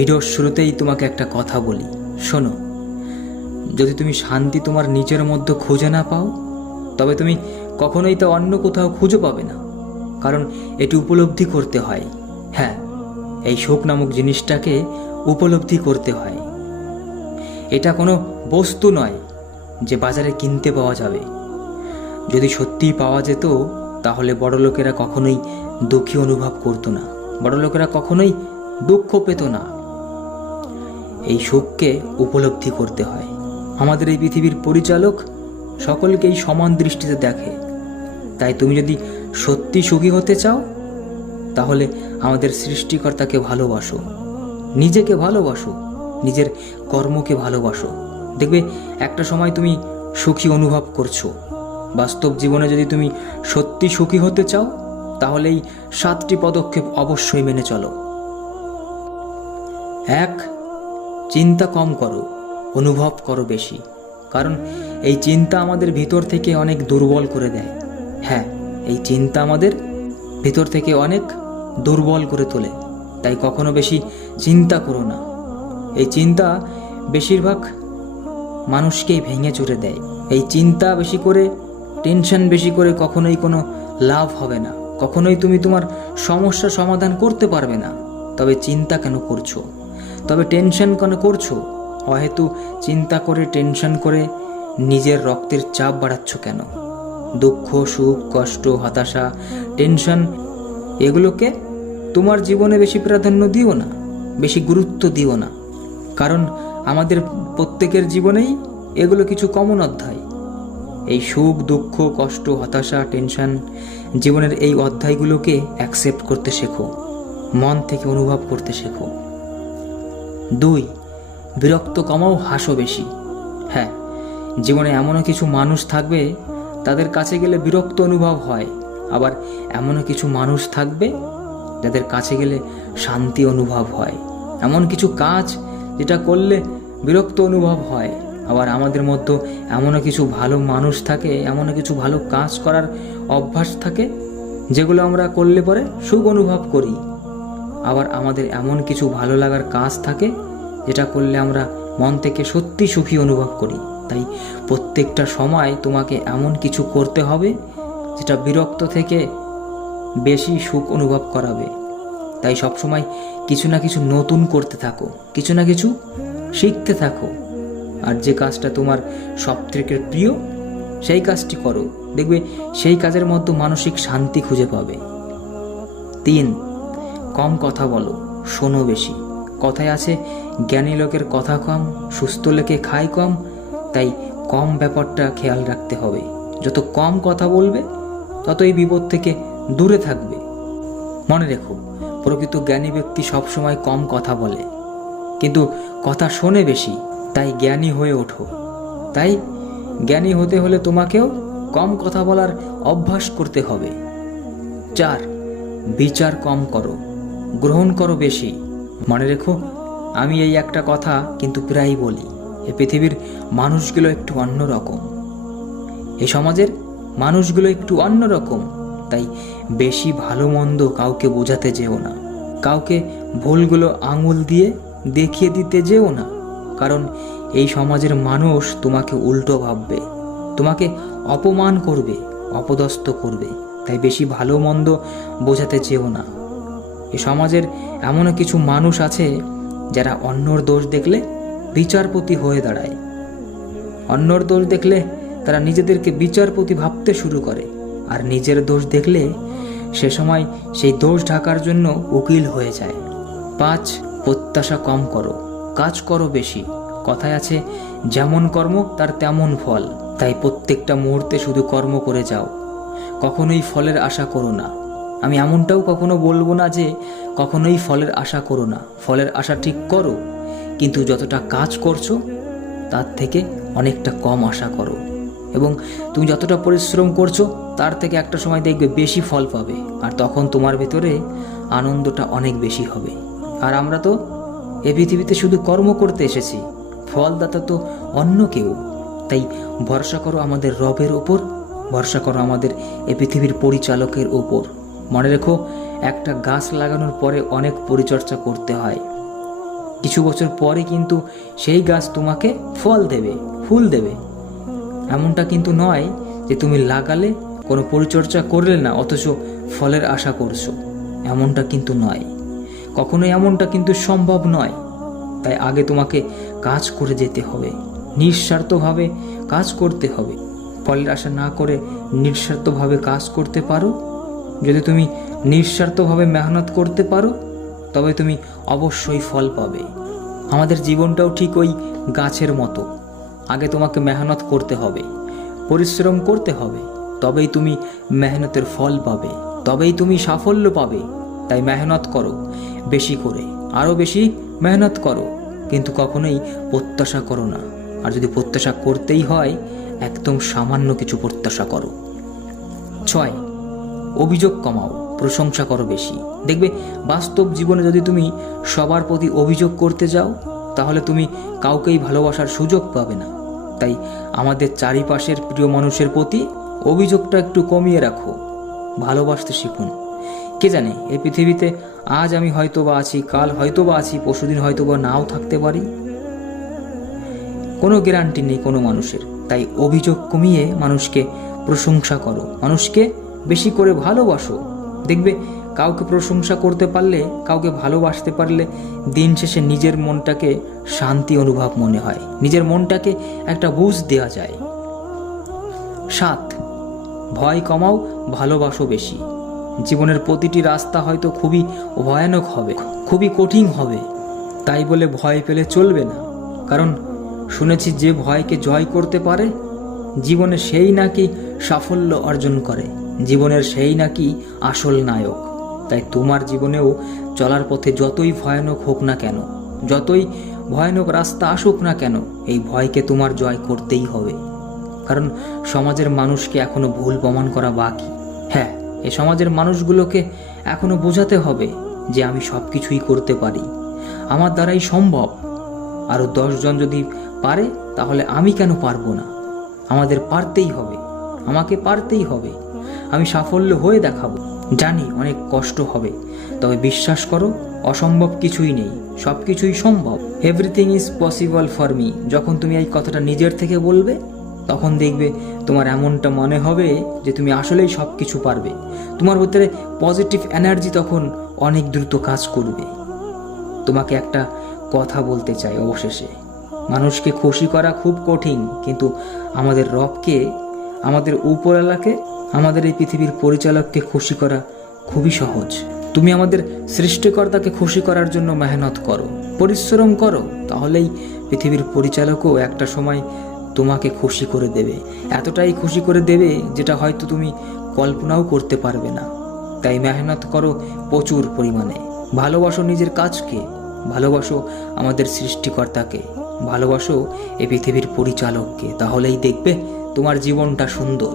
ভিডিওর শুরুতেই তোমাকে একটা কথা বলি, শোনো। যদি তুমি শান্তি তোমার নিজের মধ্যে খুঁজে না পাও, তবে তুমি কখনোই তা অন্য কোথাও খুঁজে পাবে না। কারণ এটি উপলব্ধি করতে হয়। হ্যাঁ, এই সুখ নামক জিনিসটাকে উপলব্ধি করতে হয়। এটা কোনো বস্তু নয় যে বাজারে কিনতে পাওয়া যাবে। যদি সত্যিই পাওয়া যেত, তাহলে বড়লোকেরা কখনোই দুঃখী অনুভব করতো না, বড়লোকেরা কখনোই দুঃখ পেত না। এই সুখকে উপলব্ধি করতে হয়। আমাদের এই পৃথিবীর পরিচালক সকলকেই সমান দৃষ্টিতে দেখে। তাই তুমি যদি সত্যি সুখী হতে চাও, তাহলে আমাদের সৃষ্টিকর্তাকে ভালোবাসো, নিজেকে ভালোবাসো, নিজের কর্মকে ভালোবাসো। দেখবে একটা সময় তুমি সুখী অনুভব করছো। বাস্তব জীবনে যদি তুমি সত্যি সুখী হতে চাও, তাহলে এই 7টি পদক্ষেপ অবশ্যই মেনে চলো। 1. চিন্তা কম করো, অনুভব করো বেশি। কারণ এই চিন্তা আমাদের ভিতর থেকে অনেক দুর্বল করে দেয়। হ্যাঁ, এই চিন্তা আমাদের ভিতর থেকে অনেক দুর্বল করে তোলে। তাই কখনো বেশি চিন্তা করো না। এই চিন্তা বেশিরভাগ মানুষকেই ভেঙে চুরে দেয়। এই চিন্তা বেশি করে, টেনশন বেশি করে কখনোই কোনো লাভ হবে না। কখনোই তুমি তোমার সমস্যা সমাধান করতে পারবে না। তবে চিন্তা কেন করছো? তবে টেনশন কেন করছো? হয়তো চিন্তা করে, টেনশন করে নিজের রক্তের চাপ বাড়াচ্ছ কেন? দুঃখ, সুখ, কষ্ট, হতাশা, টেনশন, এগুলোকে তোমার জীবনে বেশি প্রাধান্য দিও না, বেশি গুরুত্ব দিও না। কারণ আমাদের প্রত্যেকের জীবনেই এগুলো কিছু কমন অধ্যায়। এই সুখ, দুঃখ, কষ্ট, হতাশা, টেনশন, জীবনের এই অধ্যায়গুলোকে অ্যাকসেপ্ট করতে শেখো, মন থেকে অনুভব করতে শেখো। 2. বিরক্ত কমাও, হাসো বেশি। হ্যাঁ, জীবনে এমনও কিছু মানুষ থাকবে তাদের কাছে গেলে বিরক্ত অনুভব হয়। আবার এমনও কিছু মানুষ থাকবে যাদের কাছে গেলে শান্তি অনুভব হয়। এমন কিছু কাজ যেটা করলে বিরক্ত অনুভব হয়। আবার আমাদের মধ্যে এমনও কিছু ভালো মানুষ থাকে, এমনও কিছু ভালো কাজ করার অভ্যাস থাকে যেগুলো আমরা করলে পরে সুখ অনুভব করি। আবার আমাদের এমন কিছু ভালো লাগার কাজ থাকে যেটা করলে আমরা মন থেকে সত্যি সুখী অনুভব করি। তাই প্রত্যেকটা সময় তোমাকে এমন কিছু করতে হবে যেটা বিরক্ত থেকে বেশি সুখ অনুভব করাবে। তাই সবসময় কিছু না কিছু নতুন করতে থাকো, কিছু না কিছু শিখতে থাকো। আর যে কাজটা তোমার সবথেকে প্রিয়, সেই কাজটি করো। দেখবে সেই কাজের মধ্যে মানসিক শান্তি খুঁজে পাবে। 3. কম কথা বলো, শোনো বেশি। কথায় আছে, জ্ঞানী লোকের কথা কম, সুস্থ লোকে খায় কম। তাই কম ব্যাপারটা খেয়াল রাখতে হবে। যত কম কথা বলবে, তত এই বিপদ থেকে দূরে থাকবে। মনে রেখো, প্রকৃত জ্ঞানী ব্যক্তি সবসময় কম কথা বলে, কিন্তু কথা শোনে বেশি। তাই জ্ঞানী হয়ে ওঠো। তাই জ্ঞানী হতে হলে তোমাকেও কম কথা বলার অভ্যাস করতে হবে। 4. বিচার কম করো, গ্রহণ করো বেশি। মনে রেখো, আমি এই একটা কথা কিন্তু প্রায়ই বলি, এই পৃথিবীর মানুষগুলো একটু অন্যরকম, এই সমাজের মানুষগুলো একটু অন্যরকম। তাই বেশি ভালো মন্দ কাউকে বোঝাতে যেও না, কাউকে ভুলগুলো আঙুল দিয়ে দেখিয়ে দিতে যেও না। কারণ এই সমাজের মানুষ তোমাকে উল্টো ভাববে, তোমাকে অপমান করবে, অপদস্থ করবে। তাই বেশি ভালো মন্দ বোঝাতে যেও না। এই সমাজের এমনও কিছু মানুষ আছে যারা অন্যর দোষ দেখলে বিচারপতি হয়ে দাঁড়ায়। অন্যর দোষ দেখলে তারা নিজেদেরকে বিচারপতি ভাবতে শুরু করে, আর নিজের দোষ দেখলে সে সময় সেই দোষ ঢাকার জন্য উকিল হয়ে যায়। 5. প্রত্যাশা কম করো, কাজ করো বেশি। কথায় আছে, যেমন কর্ম তার তেমন ফল। তাই প্রত্যেকটা মুহূর্তে শুধু কর্ম করে যাও, কখনোই ফলের আশা করো না। আমি এমনটাও কখনো বলবো না যে কখনোই ফলের আশা করো না। ফলের আশা ঠিক করো, কিন্তু যতটা কাজ করছো তার থেকে অনেকটা কম আশা করো। এবং তুমি যতটা পরিশ্রম করছো তার থেকে একটা সময় দেখবে বেশি ফল পাবে, আর তখন তোমার ভিতরে আনন্দটা অনেক বেশি হবে। আর আমরা তো এ পৃথিবীতে শুধু কর্ম করতে এসেছি, ফলদাতা তো অন্য কেউ। তাই ভরসা করো আমাদের রবের ওপর, ভরসা করো আমাদের এ পৃথিবীর পরিচালকের ওপর। মনে রেখো, একটা গাছ লাগানোর পরে অনেক পরিচর্যা করতে হয়। কিছু বছর পরে কিন্তু সেই গাছ তোমাকে ফল দেবে, ফুল দেবে। এমনটা কিন্তু নয় যে তুমি লাগালে, কোনো পরিচর্যা করলে না, অথচ ফলের আশা করছো। এমনটা কিন্তু নয়, কখনোই এমনটা কিন্তু সম্ভব নয়। তাই আগে তোমাকে কাজ করে যেতে হবে, নিঃস্বার্থভাবে কাজ করতে হবে। ফলের আশা না করে নিঃস্বার্থভাবে কাজ করতে পারো, যদি তুমি নিঃস্বার্থভাবে মেহনত করতে পারো, তবে তুমি অবশ্যই ফল পাবে। আমাদের জীবনটাও ঠিক ওই গাছের মতো। আগে তোমাকে মেহনত করতে হবে, পরিশ্রম করতে হবে, তবেই তুমি মেহনতের ফল পাবে, তবেই তুমি সাফল্য পাবে। তাই মেহনত করো বেশি করে, আরও বেশি মেহনত করো, কিন্তু কখনোই প্রত্যাশা করো না। আর যদি প্রত্যাশা করতেই হয়, একদম সামান্য কিছু প্রত্যাশা করো। 6, অভিযোগ কমাও, প্রশংসা করো বেশি। দেখবে বাস্তব জীবনে যদি তুমি সবার প্রতি অভিযোগ করতে যাও, তাহলে তুমি কাউকেই ভালোবাসার সুযোগ পাবে না। তাই আমাদের চারিপাশের প্রিয় মানুষের প্রতি অভিযোগটা একটু কমিয়ে রাখো, ভালোবাসতে শিখুন। কে জানে এই পৃথিবীতে আজ আমি হয়তোবা আছি, কাল হয়তোবা আছি, পরশুদিন হয়তোবা নাও থাকতে পারি, কোনো গ্যারান্টি নেই কোনো মানুষের। তাই অভিযোগ কমিয়ে মানুষকে প্রশংসা করো, মানুষকে বেশি করে ভালোবাসো। দেখবে কাউকে প্রশংসা করতে পারলে, কাউকে ভালোবাসতে পারলে দিন শেষে নিজের মনটাকে শান্তি অনুভব মনে হয়, নিজের মনটাকে একটা বুঝ দেওয়া যায়। 7, ভয় কমাও, ভালোবাসো বেশি। জীবনের প্রতিটি রাস্তা হয়তো খুবই ভয়ানক হবে, খুবই কঠিন হবে, তাই বলে ভয় পেলে চলবে না। কারণ শুনেছি যে ভয়কে জয় করতে পারে, জীবনে সেই নাকি সাফল্য অর্জন করে, জীবনের সেই নাকি আসল নায়ক। তাই তোমার জীবনেও চলার পথে যতই ভয়ানক হোক না কেন, যতই ভয়ানক রাস্তা আসুক না কেন, এই ভয়কে তোমার জয় করতেই হবে। কারণ সমাজের মানুষকে এখনো ভুল প্রমাণ করা বাকি। হ্যাঁ, এই সমাজের মানুষগুলোকে এখনো বোঝাতে হবে যে আমি সব কিছুই করতে পারি, আমার দ্বারাই সম্ভব। আরও 10 জন যদি পারে, তাহলে আমি কেন পারবো না? আমাদের পারতেই হবে, আমাকে পারতেই হবে। আমি সাফল্য হয়ে দেখাবো। জানি অনেক কষ্ট হবে, তবে বিশ্বাস করো, অসম্ভব কিছুই নেই, সব কিছুই সম্ভব। Everything is possible for me. যখন তুমি এই কথাটা নিজের থেকে বলবে, তখন দেখবে তোমার এমনটা মনে হবে যে তুমি আসলেই সব কিছু পারবে। তোমার ভিতরে পজিটিভ এনার্জি তখন অনেক দ্রুত কাজ করবে। তোমাকে একটা কথা বলতে চাই অবশেষে, মানুষকে খুশি করা খুব কঠিন, কিন্তু আমাদের রবকে, আমাদের উপরওয়ালাকে, আমাদের এই পৃথিবীর পরিচালককে খুশি করা খুবই সহজ। তুমি আমাদের সৃষ্টিকর্তাকে খুশি করার জন্য মেহনত করো, পরিশ্রম করো, তাহলেই পৃথিবীর পরিচালকও একটা সময় তোমাকে খুশি করে দেবে, এতটাই খুশি করে দেবে যেটা হয়তো তুমি কল্পনাও করতে পারবে না। তাই মেহনত করো প্রচুর পরিমাণে, ভালোবাসো নিজের কাজকে, ভালোবাসো আমাদের সৃষ্টিকর্তাকে, ভালোবাসো এই পৃথিবীর পরিচালককে, তাহলেই দেখবে তোমার জীবনটা সুন্দর।